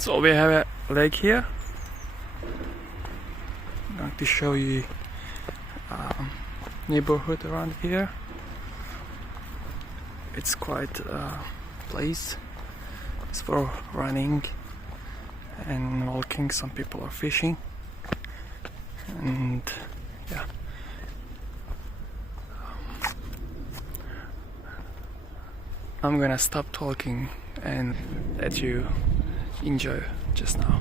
So we have a lake here. I'm going to show you neighborhood around here. It's quite a place. It's for running and walking. Some people are fishing, and yeah. I'm gonna stop talking and let you enjoy just now.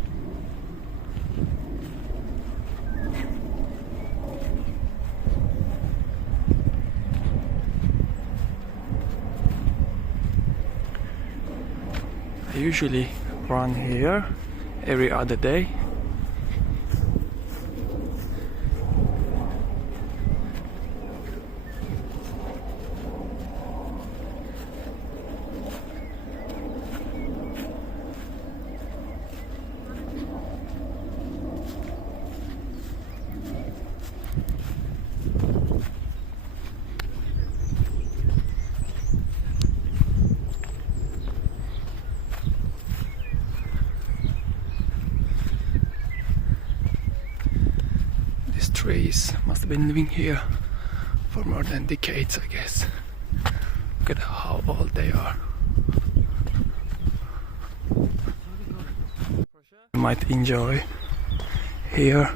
I usually run here every other day. These trees must have been living here for more than decades, I guess. Look at how old they are. You might enjoy here.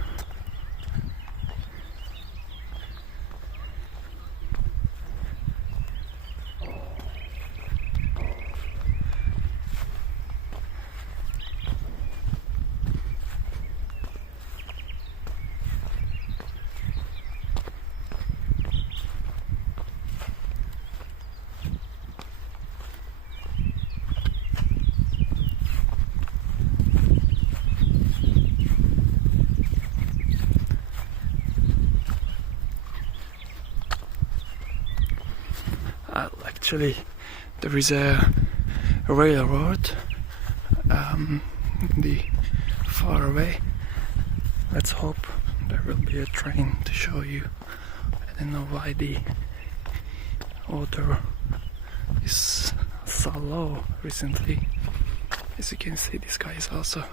Actually, there is a railroad the far away. Let's hope there will be a train to show you. I don't know why the water is so low recently. As you can see, this guy is also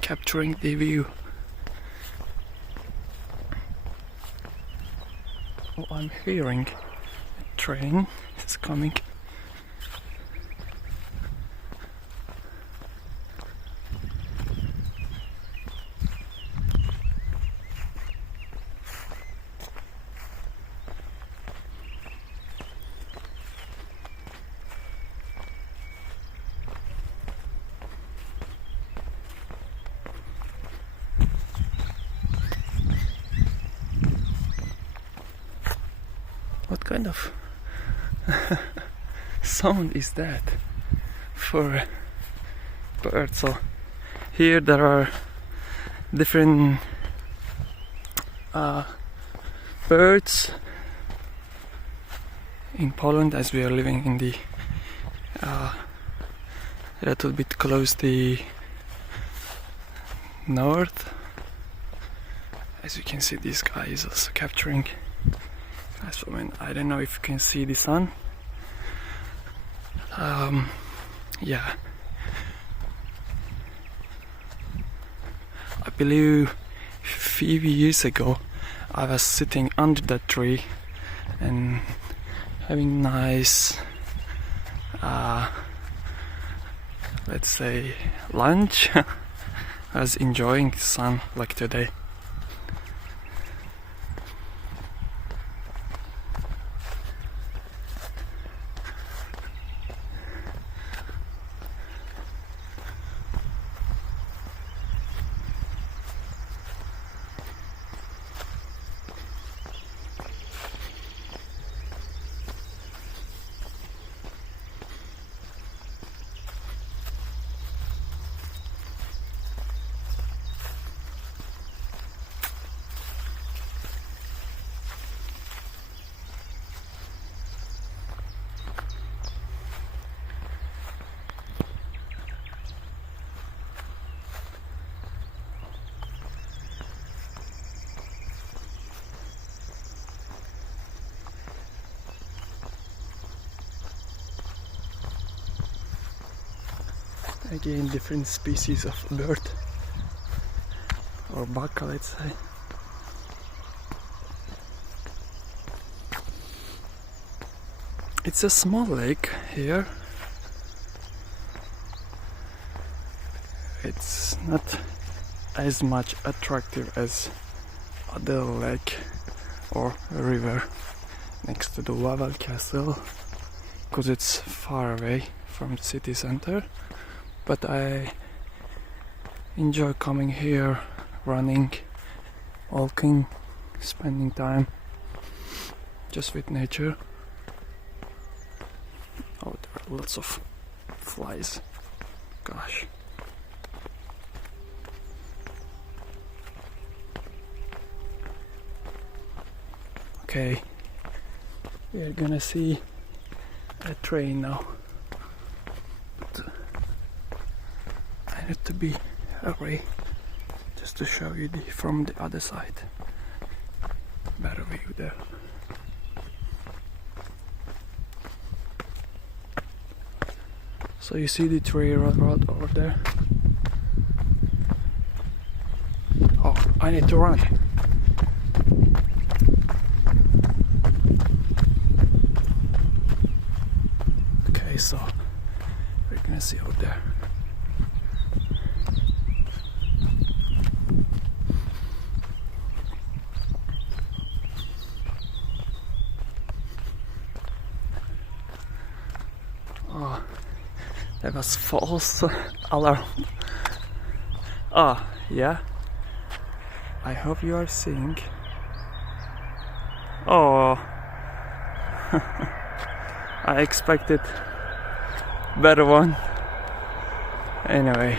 capturing the view. Oh, I'm hearing a train is coming. What kind of sound is that for a bird? So here there are different birds in Poland, as we are living in the a little bit close to the north. As you can see, this guy is also capturing. As for when I don't know if you can see the sun. Yeah, I believe a few years ago I was sitting under that tree and having nice let's say lunch. I was enjoying the sun like today. Again, different species of bird or baka, let's say. It's a small lake here. It's not as much attractive as other lake or river next to the Wawel Castle, because it's far away from the city center. But I enjoy coming here, running, walking, spending time just with nature. Oh, there are lots of flies. Gosh. Okay, we're gonna see a train now. But I need to be hurry just to show you from the other side. Better view there. So you see the railroad over there? Oh, I need to run. Okay, so we're gonna see out there. Oh, that was false alarm. Ah, yeah. I hope you are seeing. Oh, I expected better one. Anyway.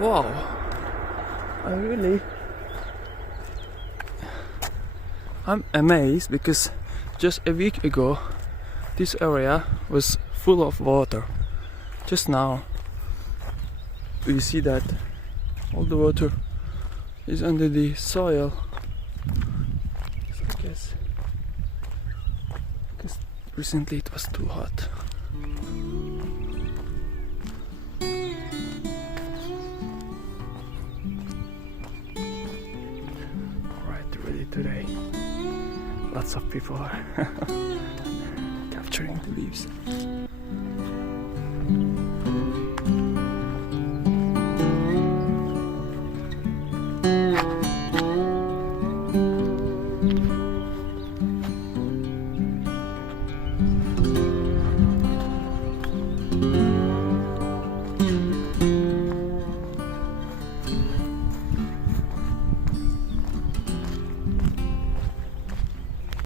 Wow. I'm amazed because just a week ago this area was full of water. Just now we see that all the water is under the soil. So I guess because recently it was too hot. Today, lots of people are capturing the leaves.